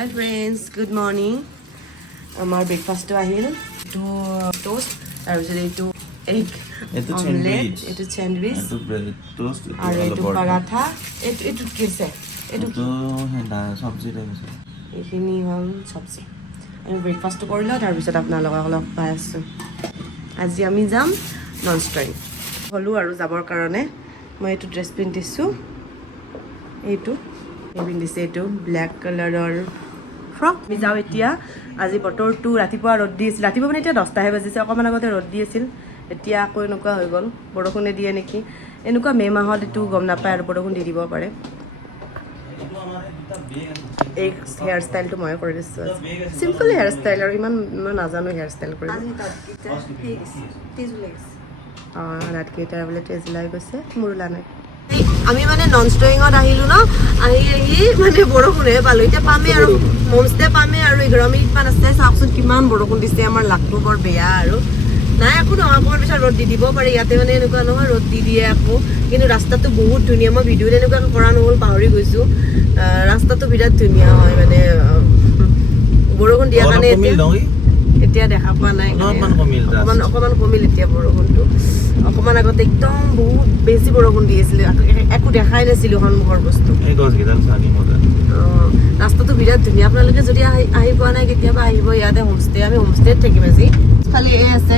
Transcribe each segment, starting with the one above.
High friends good morning আমাৰ ব্ৰেকফাষ্টটো আহিল এইটো toast তাৰপিছত এইটো এগ অমলেট. এইটো চেণ্ডউইচ আৰু এইটো পৰঠা। এইটো এইটো কি আছে এইটো এইখিনি হ'ল চব্জি আমি ব্ৰেকফাষ্টটো কৰি লওঁ তাৰপিছত আপোনালোকক অলপ পাই আছোঁ। আজি আমি যাম নন ষ্ট্ৰইং হ'লোঁ আৰু যাবৰ কাৰণে। মই এইটো ড্ৰেছ পিন্ধিছোঁ। এইটো পিন্ধিছে এইটো ব্লেক কালাৰৰ ফ্ৰক আমি যাওঁ এতিয়া। আজি বতৰটো ৰাতিপুৱা ৰ'দ দি আছিল। ৰাতিপুৱা মানে এতিয়া দহটাহে বাজিছে। অকণমান আগতে ৰ'দ দি আছিল। এতিয়া আকৌ এনেকুৱা হৈ গ'ল। বৰষুণে দিয়ে নেকি? এনেকুৱা মে' মাহত এইটো গম নাপায় আৰু বৰষুণ দি দিব পাৰে। এই হেয়াৰ ষ্টাইলটো ময়ে কৰি দিছোঁ চিম্পল হেয়াৰ ষ্টাইল আৰু ইমান মই নাজানো হেয়াৰ ষ্টাইল কৰিব অঁ ৰাতকেইটা বোলে তেজ ওলাই গৈছে। মোৰ ওলা নাই। আমি মানে নন ষ্টয়িঙত আহিলোঁ ন আহি আহি মানে বৰষুণে পালোঁ। এতিয়া পামেই আৰু হোমষ্টে পামেই আৰু এঘাৰ মিনিটমান আছে। চাওকচোন কিমান বৰষুণ দিছে আমাৰ লাকটো বৰ বেয়া আৰু। নাই একো নহয় অকণমান পিছত ৰ'দ দি দিব পাৰে। ইয়াতে মানে এনেকুৱা নহয় ৰ'দ দি দিয়ে আকৌ। কিন্তু ৰাস্তাটো বহুত ধুনীয়া। মই ভিডিঅ'ত এনেকুৱাকৈ কৰা নহ'ল পাহৰি গৈছোঁ। ৰাস্তাটো বিৰাট ধুনীয়া হয় মানে বৰষুণ দিয়াৰ কাৰণে এতিয়া- এতিয়া দেখা পোৱা নাই অকণমান অকণমান কমিল এতিয়া বৰষুণটো। অকণমান আগতে একদম বহুত বেছি বৰষুণ দি আছিলে। একো- দেখাই নাছিলোঁ সন্মুখৰ বস্তু। ৰাস্তাটো বিৰাট ধুনীয়া। আপোনালোকে যদি আহি আহি পোৱা নাই কেতিয়াবা আহিব ইয়াতে হোমষ্টে আমি হোমষ্টেত থাকিম আজি। খালি এই আছে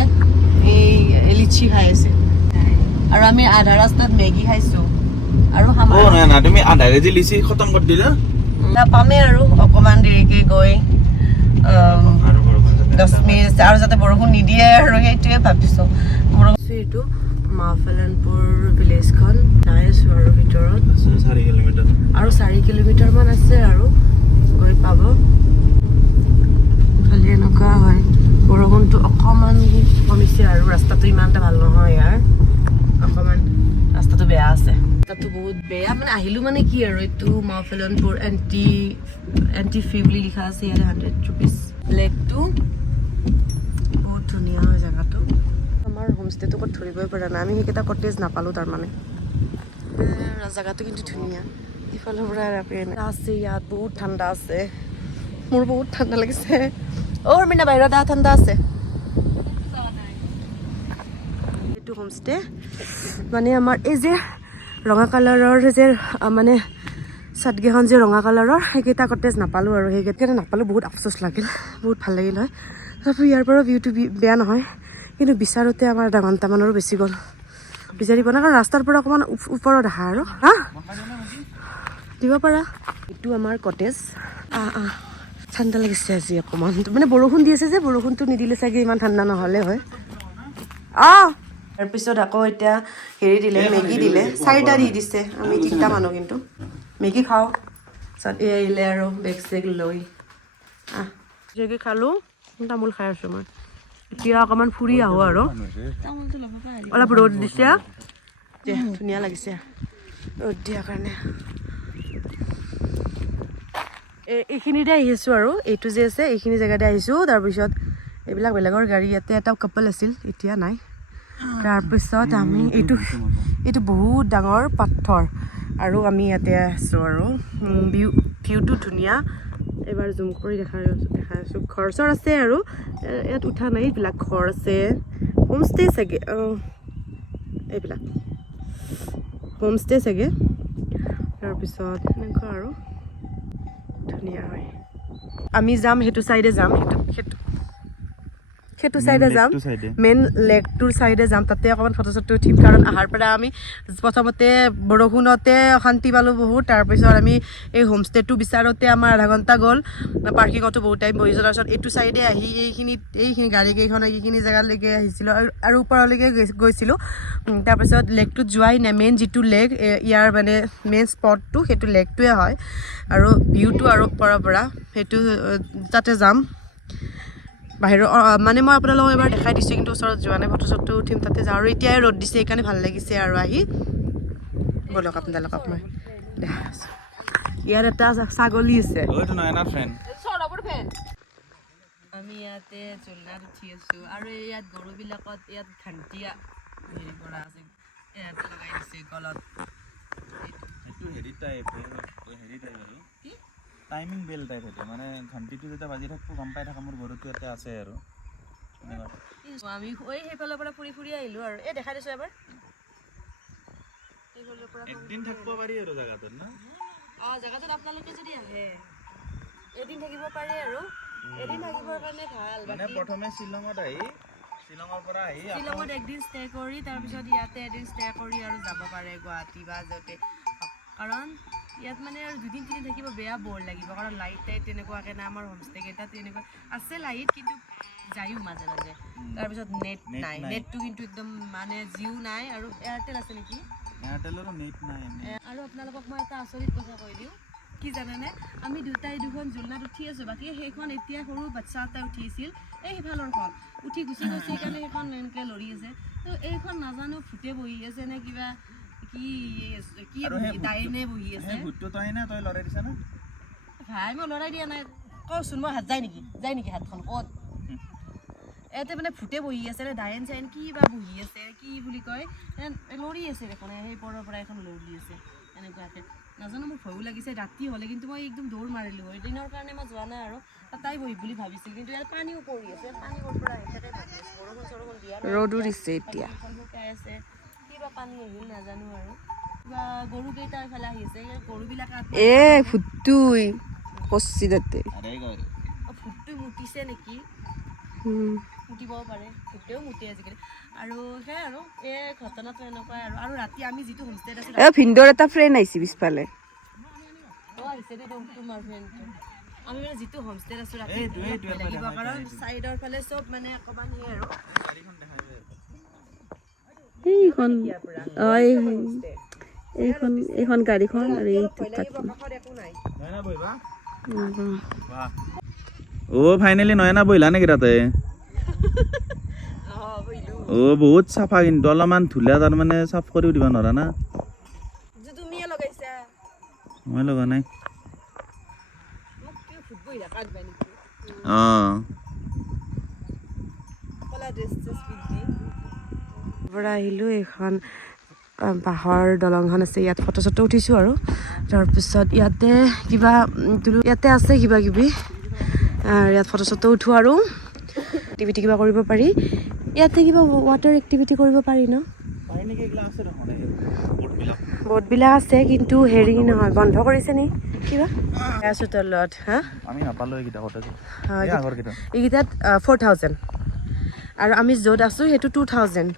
এই লিচি খাই আছে। আৰু আমি আধা ৰাস্তাত মেগী খাইছোঁ। আৰু তুমি আধা কেজি লিচি খতম কৰি দিলা? পামেই আৰু। অকণমান দেৰিকে গৈ দহ মিনিট আৰু যাতে বৰষুণ নিদিয়ে আৰু সেইটোৱে ভাবিছোঁ। বৰষুণ এইটো মাফালানপুৰ ভিলেজখন যাই আছোঁ আৰু ভিতৰত। আৰু চাৰি কিলোমিটাৰমান আছে আৰু গৈ পাব। খালি এনেকুৱা হয় বৰষুণটো অকণমান কমিছে আৰু ৰাস্তাটো ইমান এটা ভালো নহয় ইয়াৰ। অকণমান ৰাস্তাটো বেয়া আছে। ৰাস্তাটো বহুত বেয়া মানে আহিলোঁ মানে কি আৰু এইটো মাফেলনপুৰ এণ্টি এণ্টি ফি বুলি লিখা আছে ইয়াতে হাণ্ড্ৰেড ৰুপিজ লেকটো আমাৰ হোমষ্টেটো ক'ত ধৰিবই পৰা নাই। আমি সেইকেইটা কটেজ নাপালোঁ তাৰমানে। জেগাটো কিন্তু ধুনীয়া। ইফালৰ পৰা আছে ইয়াত বহুত ঠাণ্ডা আছে। মোৰ বহুত ঠাণ্ডা লাগিছে। অ' মিনা বাহিৰত আহ ঠাণ্ডা আছে। এইটো হোমষ্টে মানে আমাৰ এই যে ৰঙা কালাৰৰ যে মানে চাটকেইখন যে ৰঙা কালাৰৰ সেইকেইটা কটেজ নাপালোঁ আৰু। সেইকেইটা নাপালোঁ বহুত আফচোচ লাগিল। বহুত ভাল লাগিল হয়। তথাপিও ইয়াৰ পৰা ভিউটো বেয়া নহয়। কিন্তু বিচাৰোঁতে আমাৰ আধা ঘণ্টামানৰো বেছি গ'ল। বিচাৰি পোৱা নাই কাৰণ ৰাস্তাৰ পৰা অকণমান ওপ- ওপৰত আহা আৰু। হা? দিব পাৰা? এইটো আমাৰ কটেজ। ঠাণ্ডা লাগিছে আজি অকণমান। মানে বৰষুণ দি আছে যে বৰষুণটো নিদিলে চাগে ইমান ঠাণ্ডা নহ'লে হয়। অঁ তাৰপিছত আকৌ এতিয়া হেৰি দিলে মেগী দিলে। চাৰিটা দি দিছে। আমি তিনিটা মানুহ কিন্তু। মেগী খাওঁ। এই আহিলে আৰু বেগ চেগ লৈ। আহ মেগী খালোঁ। তামোল খাই আছোঁ মই। এতিয়া অকণমান ফুৰি আহোঁ আৰু। অলপ ৰ'দ দিছে। ধুনীয়া লাগিছে। ৰ'দ দিয়াৰ কাৰণে। এই- এইখিনিতে আহিছোঁ আৰু। এইটো যে আছে এইখিনি জেগাতে আহিছোঁ। তাৰপিছত এইবিলাক বেলেগৰ গাড়ী ইয়াতে এটা কাপল আছিল এতিয়া নাই। তাৰপিছত আমি এইটো এইটো বহুত ডাঙৰ পাথৰ। আৰু আমি ইয়াতে আছোঁ আৰু। ভিউ ভিউটো ধুনীয়া। এইবাৰ জুম কৰি দেখাই দেখাই আছোঁ ঘৰ চৰ আছে আৰু ইয়াত উঠা নাই, এইবিলাক ঘৰ আছে। হোমষ্টে চাগে এইবিলাক। হোমষ্টে চাগে। তাৰপিছত এনেকুৱা আৰু। ধুনীয়া হয়। আমি যাম, সেইটো চাইডে যাম, সেইটো সেইটো সেইটো চাইডে যাম। মেইন লেকটোৰ চাইডে যাম তাতে অকণমান ফটো চটো উঠিম কাৰণ আহাৰ পৰা আমি প্ৰথমতে বৰষুণতে অশান্তি পালোঁ বহুত তাৰপিছত আমি এই হোমষ্টেটো বিচাৰোঁতে আমাৰ আধা ঘণ্টা গ'ল। পাৰ্কিঙতো বহুত টাইম বহিছোঁ তাৰপিছত এইটো চাইডে আহি এইখিনিত এইখিনি গাড়ীকেইখন এইখিনি জেগালৈকে আহিছিলোঁ আৰু আৰু ওপৰলৈকে গৈছিলোঁ। তাৰপিছত লেকটোত যোৱাই নাই মেইন যিটো লেক ইয়াৰ মানে মেইন স্পটটো সেইটো লেকটোৱে হয়। আৰু ভিউটো আৰু ওপৰৰ পৰা সেইটো তাতে যাম। বাহিৰৰ মানে মই আপোনালোকক এবাৰ দেখাই দিছোঁ কিন্তু ওচৰত যোৱা নাই ফটো চটো উঠিম তাতে যাওঁ। আৰু এতিয়াই ৰ'দ দিছে সেইকাৰণে ভাল লাগিছে আৰু আহি। ব'লক আপোনালোকক মই ইয়াত এটা ছাগলী আছে। আমি ইয়াতে জোলনাত উঠি আছোঁ আৰু ইয়াত গৰুবিলাকত ইয়াত ঘাণ্টিয়া হেৰি কৰা আছে ইয়াত লগাই দিছে গলত। এইটো হেৰি টাইপ হেৰি টাইপ আৰু। টাইমিং বেল টাইপ সেইটো মানে ঘণ্টিটো যেতিয়া বাজি থাকিব গম পাই থাকা মোৰ গৰুটো ইয়াতে আছে আৰু। আমি এই সেইফালৰ পৰা ফুৰি ফুৰি আহিলো আৰু। এই দেখাই দিছো এবাৰ। একদিন থাকিব পাৰি আৰু জেগাটোত ন? অঁ জেগাটোত আপোনালোকে যদি আহে এদিন থাকিব পাৰে আৰু। এদিন থাকিবৰ কাৰণে ভালো মানে প্ৰথমে শ্বিলঙত আহি শ্বিলঙৰ পৰা আহি শ্বিলঙত একদিন ষ্টে কৰি তাৰপিছত ইয়াতে এদিন ষ্টে কৰি আৰু যাব পাৰে গুৱাহাটী বা য'তে। কাৰণ ইয়াত মানে আৰু দুদিন তিনিদিন থাকিব বেয়া ব'ৰ লাগিব। কাৰণ লাইট টাইট তেনেকুৱাকৈ নাই আমাৰ হোমষ্টেকেইটাত তেনেকুৱা আছে লাইট কিন্তু যায়ো মাজে মাজে। তাৰপিছত নেট নাই। নেটটো কিন্তু একদম মানে জিঅ' নাই। আৰু এয়াৰটেল আছে নেকি? এয়াৰটেলৰো নেট নাই আৰু আপোনালোকক মই এটা আচৰিত কথা কৈ দিওঁ। কি জানেনে? আমি দুটাই দুখন জোলনাত উঠি আছোঁ। বাকী সেইখন এতিয়া সৰু বাচ্ছা এটাই উঠিছিল এই সিফালৰখন উঠি গুচি গৈছে সেইকাৰণে সেইখন এনেকৈ লৰি আছে। তো এইখন নাজানো ভূতে বহি আছে নে কিবা। কি কি আৰু বহি ডাইনে বহি আছে? ভূতটো তই নে তই লৰাই দিছা না? ভাই মই লৰাই দিয়া নাই। কচোন মই হাত যায় নেকি? যায় নেকি হাতখন? ক'ত? ইয়াতে মানে ভূতে বহি আছে নে ডাইন চাইন কি বা বহি আছে কি বুলি কয়? এ, লৰি আছে দেখোন সেই পৰৰ পৰা এখন লৰি আছে এনেকুৱাকৈ। নাজানো মোৰ ভয়ো লাগিছে ৰাতি হ'লে কিন্তু মই একদম দৌৰ মাৰিলোঁ। হয় দিনৰ কাৰণে মই যোৱা নাই আৰু তাই বহি বুলি ভাবিছিল কিন্তু ইয়াত পানীও পৰি আছে পানী ক'ৰ পৰা আহি থাকে বৰষুণ চৰষুণ দিয়া ৰ'দো দিছে এতিয়া। শুকাই আছে। কিবা পানী আহিল নাজানো আৰু। কিবা গৰুকেইটা এইফালে আহি আছে গৰুবিলাক এ ফুটুই পচি তাতে। ভূতটো মুতিছে নেকি? উম। মুতিবও পাৰে ভূতেও মুতে আজিকালি। আৰু সেয়াই আৰু এই ঘটনাটো এনেকুৱাই আৰু আৰু ৰাতি আমি যিটো হোমষ্টেত আছিলোঁ এ ভিন্দৰ এটা ফ্ৰেণ্ড আহিছে পিছফালে। অঁ আহিছে দেই তোমাৰ ফ্ৰেণ্ডটো আমি মানে যিটো হোমষ্টেত আছোঁ ৰাতি লাগিব কাৰণ চাইডৰ ফালে চব মানে অকণমান সেই আৰু। এইখন অ এই- এইখন এইখন গাড়ীখন আৰু এইটো। অ' ফাইনেলি নয়না বহিলা নেকি তাতে? অ' বহুত চাফা কিন্তু অলপমান ধুলে তাৰমানে চাফ কৰিও দিব নোৱাৰা না। মই লগা নাই। অঁ। পৰা আহিলোঁ এইখন বাঁহৰ দলংখন আছে ইয়াত ফটো চটো উঠিছোঁ আৰু। তাৰপিছত ইয়াতে কিবা ইয়াতে আছে কিবা কিবি ইয়াত ফটো চটো উঠোঁ আৰু। এক্টিভিটি কিবা কৰিব পাৰি। ইয়াতে কিবা ৱাটাৰ এক্টিভিটি কৰিব পাৰি ন? এইগিলা আছে বোটবিলাক কিন্তু হেৰি নহয় বন্ধ কৰিছে নি? কিবা? আছোঁ তলত হা? আমি নাপালোঁ এইকেইটা কতে হয়, এই আগৰকেইটা এইকেইটাত ফ'ৰ থাউজেণ্ড আৰু আমি য'ত আছোঁ সেইটো টু থাউজেণ্ড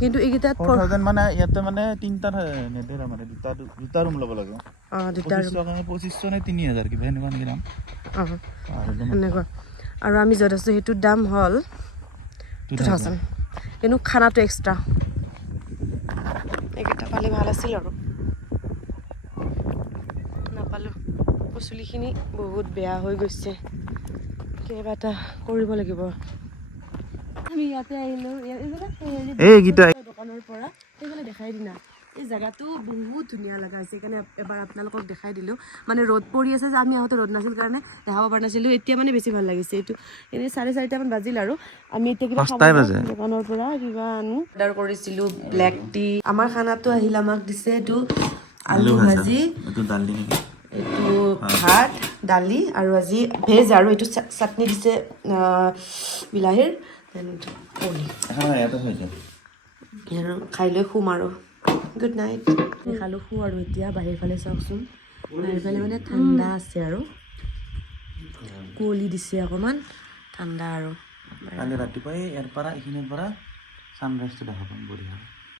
কিন্তু এইকেইটাত ফ'ৰ থাউজেণ্ড মানে ইয়াতে মানে তিনিটা নেদেৰা মানে দুটা দুটা ৰুম ল'ব লাগে। অঁ দুটা পঁচিছশ নে তিনি হাজাৰ কিবা এনেকুৱা নেকি দাম অঁ সেনেকুৱা। আৰু আমি য'ত আছোঁ সেইটোৰ দাম হ'ল টু থাউজেণ্ড কিন্তু খানাটো এক্সট্ৰা এইকেইটা পালে ভালো আছিল আৰু। নাপালোঁ। পাচলিখিনি বহুত বেয়া হৈ গৈছে। কিবা এটা কৰিব লাগিব। আমি ইয়াতে আহিলোঁ। এই দোকানৰ পৰা সেইফালে দেখাই দিনা। এই জেগাটো বহুত ধুনীয়া লগা হৈছে। সেইকাৰণে এবাৰ আপোনালোকক দেখাই দিলোঁ। মানে ৰ'দ পৰি আছে যে আমি আহোঁতে ৰ'দ নাছিল কাৰণে দেখাব পৰা নাছিলোঁ। এতিয়া মানে বেছি ভালো লাগিছে এইটো। এনেই চাৰে চাৰিটামান বাজিল আৰু। আমি এতিয়া কিবা। দোকানৰ পৰা কিবা আনো। অৰ্ডাৰ কৰিছিলোঁ ব্লেক টি আমাৰ খানাটো আহিল আমাক দিছে এইটো আলু ভাজি। এইটো ভাত দালি আৰু আজি ভেজ আৰু এইটো চাটনি দিছে বিলাহীৰ। খাই লৈ শুম আৰু। গুড নাইট খালোঁ শুওঁ আৰু এতিয়া বাহিৰ ফালে চাওকচোন। বাহিৰ ফালে মানে ঠাণ্ডা আছে আৰু। কুঁৱলী দিছে অকণমান ঠাণ্ডা আৰু। কালি ৰাতিপুৱাই ইয়াৰ পৰা এইখিনিৰ পৰা ছানৰাইজটো দেখা পাম বঢ়িয়া।